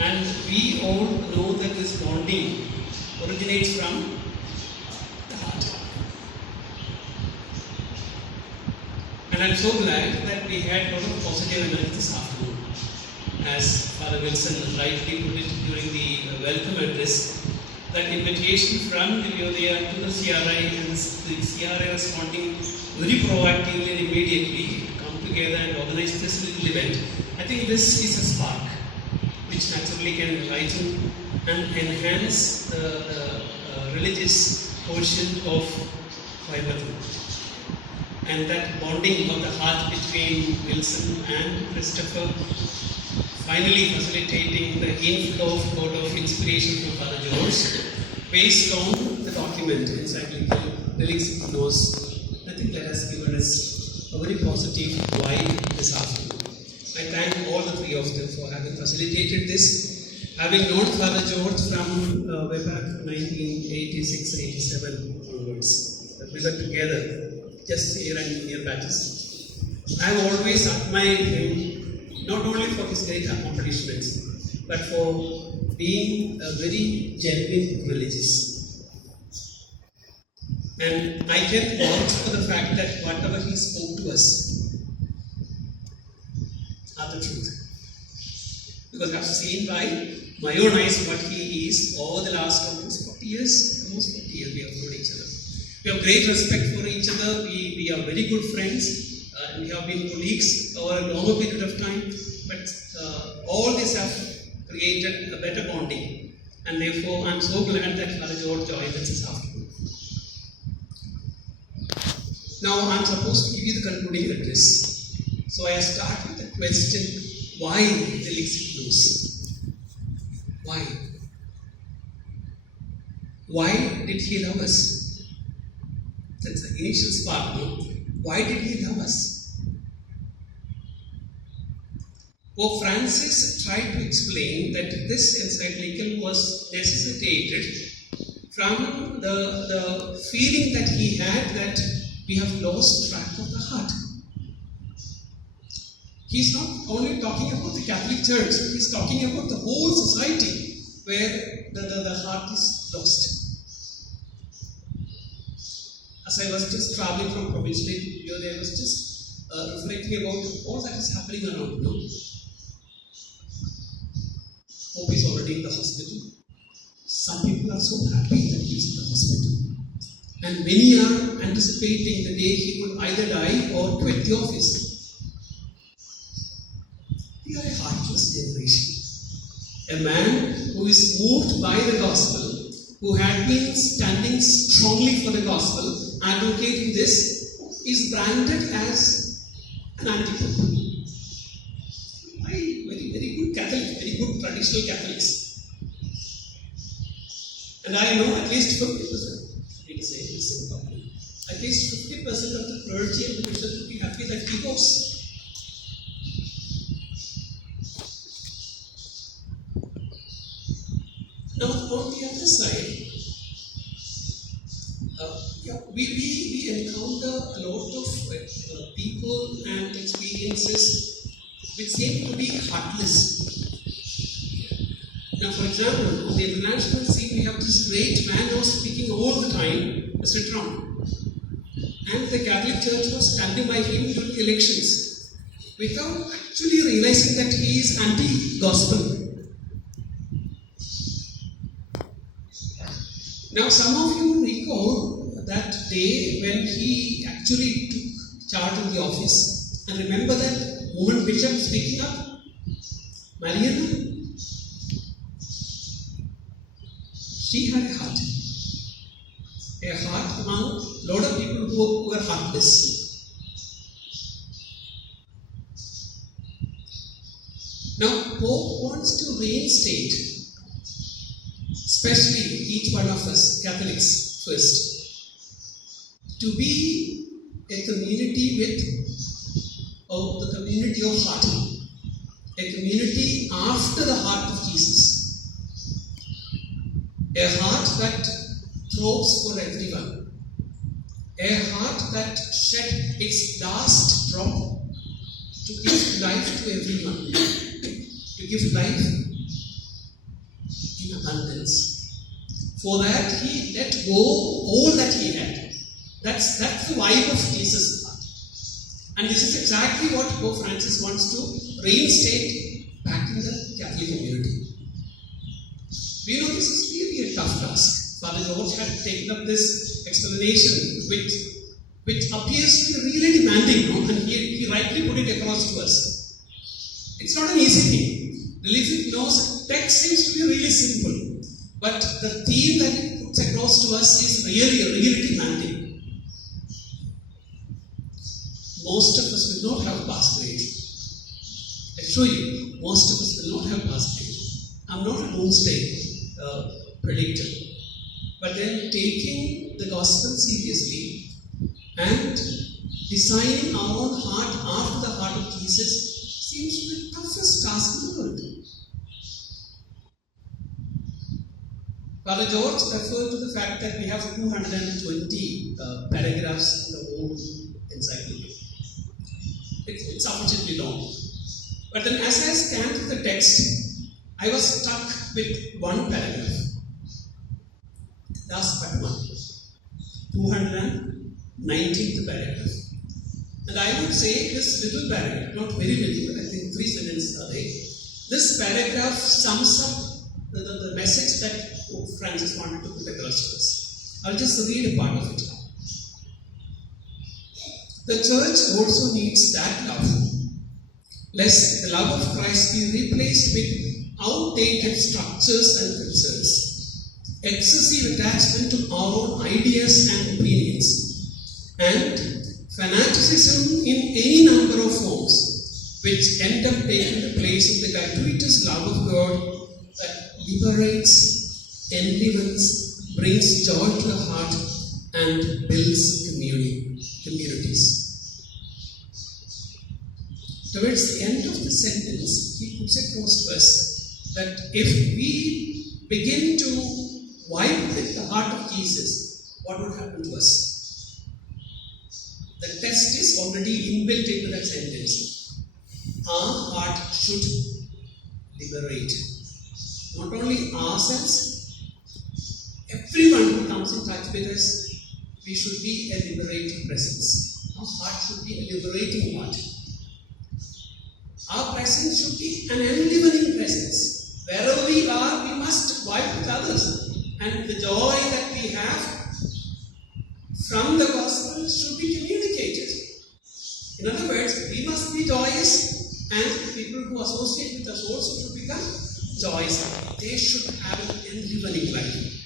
And we all know that this bonding originates from the heart. And I'm so glad that we had a lot of positive energy this afternoon. As Father Wilson rightly put it during the welcome address, that invitation from the Vyodaya to the CRI and the CRI responding very proactively and immediately come together and organize this little event. I think this is a spark which naturally can enlighten and enhance the religious quotient of Coimbatore. And that bonding of the heart between Wilson and Christopher, finally facilitating the inflow of God of inspiration from Father George, based on the document, Encyclical Dilexit Nos. I think that has given us a very positive vibe this afternoon. I thank all the three of them for having facilitated this. Having known Father George from way back 1986-87 onwards, that we were together just year and year batches. I have always admired him, not only for his great accomplishments, but for being a very genuine religious. And I can vouch for the fact that whatever he spoke to us are the truth. Because I've seen by my own eyes what he is over the last almost 40 years we have known each other. We have great respect for each other, we are very good friends, and we have been colleagues over a longer period of time, but all this have created a better bonding, and therefore I am so glad that Father George joined us this afternoon. Now I am supposed to give you the concluding address. So I start with the question, why Dilexit Nos? Why? Why did he love us? That's the initial spark, no? Why did he love us? Pope Francis tried to explain that this encyclical was necessitated from the feeling that he had that we have lost track of the heart. He's not only talking about the Catholic Church, he's talking about the whole society where the heart is lost. As I was just traveling from Provincial here, I was just reflecting about all that is happening around now. Pope is already in the hospital. Some people are so happy that he's in the hospital. And many are anticipating the day he will either die or quit the office. We are a heartless generation. A man who is moved by the gospel, who had been standing strongly for the gospel, advocating this, is branded as an anti-pope. Very good Catholic, very good traditional Catholics. And I know at least 50%. At least 50% of the clergy and the bishops would be happy that he goes. Now, on the other side, we encounter a lot of people and experiences which seem to be heartless. Now, for example, on the international scene, we have this great man who was speaking all the time, Mr. Trump. And the Catholic Church was standing by him during the elections without actually realizing that he is anti-gospel. Now, some of you recall that day when he actually took charge of the office, and remember that woman bishop speaking up, Mariana. She had a heart among a lot of people who were heartless. Now, Pope wants to reinstate, especially each one of us, Catholics first, to be a community the community of heart, a community after the heart of Jesus. A heart that throbs for everyone. A heart that shed its last drop to give life to everyone. To give life in abundance. For that he let go all that he had. That's the vibe of Jesus' heart. And this is exactly what Pope Francis wants to reinstate back in the Catholic community. We know this is really a tough task. Father George had taken up this explanation which appears to be really demanding, no? And he rightly put it across to us. It's not an easy thing. Dilexit Nos text seems to be really simple, but the theme that it puts across to us is really demanding. Most of us will not have passed grade. I assure you, most of us will not have passed grade. I'm not a doomsday predictor, but then taking the gospel seriously and designing our own heart after the heart of Jesus seems to be the toughest task in the world. Father George referred to the fact that we have 220 paragraphs in the whole encyclopedia. It's sufficiently long. But then as I scanned through the text, I was stuck with one paragraph. Last but one. 219th paragraph. And I would say this little paragraph, not very little, but I think 3 sentences are there. This paragraph sums up the message that Pope Francis wanted to put across to us. I'll just read a part of it now. The church also needs that love, lest the love of Christ be replaced with outdated structures and concerns, excessive attachment to our own ideas and opinions, and fanaticism in any number of forms, which end up taking the place of the gratuitous love of God that liberates, enlivens, brings joy to the heart, and builds communities. Towards the end of the sentence, he puts across to us that if we begin to wipe with the heart of Jesus, what would happen to us? The test is already inbuilt into that sentence. Our heart should liberate. Not only ourselves, everyone who comes in touch with us, we should be a liberating presence. Our heart should be a liberating heart. Our presence should be an enlivening presence. Wherever we are, we must wipe with others. And the joy that we have from the gospel should be communicated. In other words, we must be joyous, and people who associate with us also should become joyous. They should have an enlivening life.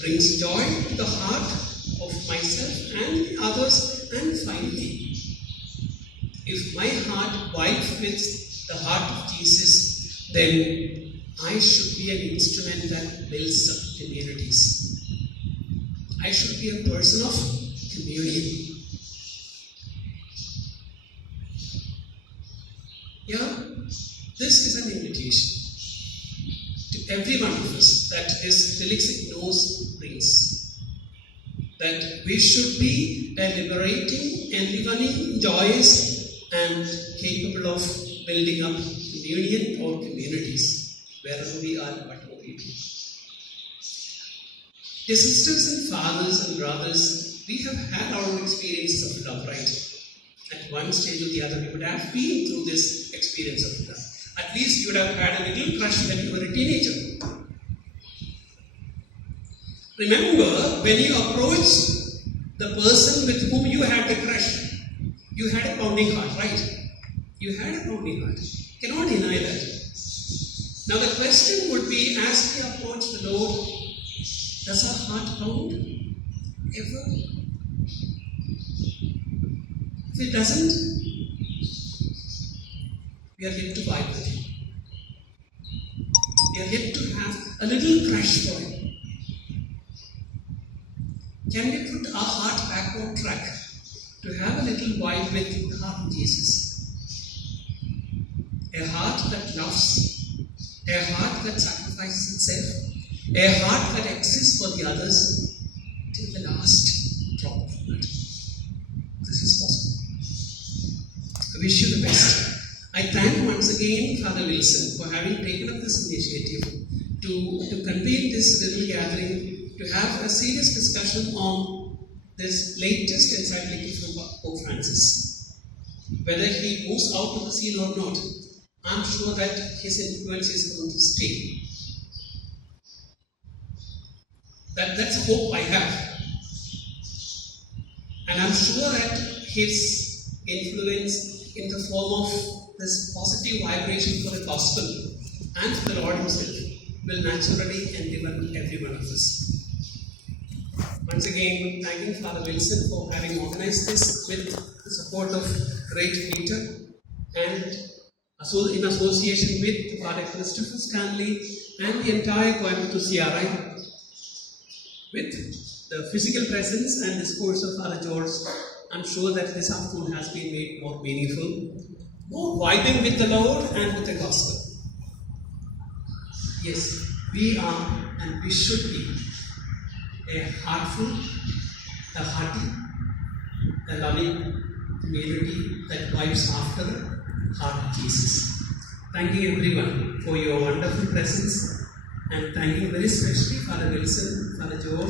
Brings joy to the heart of myself and the others. And finally, if my heart wipes with the heart of Jesus, then I should be an instrument that builds up communities. I should be a person of communion. Yeah, this is an invitation to every one of us that is Dilexit Nos brings. That we should be a liberating, enlivening, joyous, and capable of building up communion or communities wherever we are, whatever we do. Dear sisters and fathers and brothers, we have had our own experiences of love, right? At one stage or the other, we would have been through this experience of love. At least you would have had a little crush when you were a teenager. Remember, when you approached the person with whom you had the crush, you had a pounding heart, right? You had a pounding heart. Cannot deny that. Now the question would be, as we approach the Lord, does our heart pound? Ever? If it doesn't, we are yet to vibe with Him. We are yet to have a little crush for Him. Can we put our heart back on track to have a little vibe with the heart of Jesus? A heart that loves, a heart that sacrifices itself, a heart that exists for the others till the last drop of blood. This is possible. I wish you the best. I thank once again Father Wilson for having taken up this initiative to convene this little gathering to have a serious discussion on this latest encyclical from Pope Francis. Whether he moves out of the scene or not, I'm sure that his influence is going to stay. That's a hope I have. And I'm sure that his influence in the form of this positive vibration for the gospel and for the Lord himself will naturally enliven every one of us. Once again, thanking Father Wilson for having organized this with the support of great Peter and in association with Father Christopher Stanley and the entire Coimbatore CRI, with the physical presence and discourse of Father George. I'm sure that this afternoon has been made more meaningful, more vibrant with the Lord and with the gospel. Yes, we are and we should be a heartful, a hearty, a loving community that vibes after the heart of Jesus. Thanking everyone for your wonderful presence and thanking very especially Father Wilson, Father George,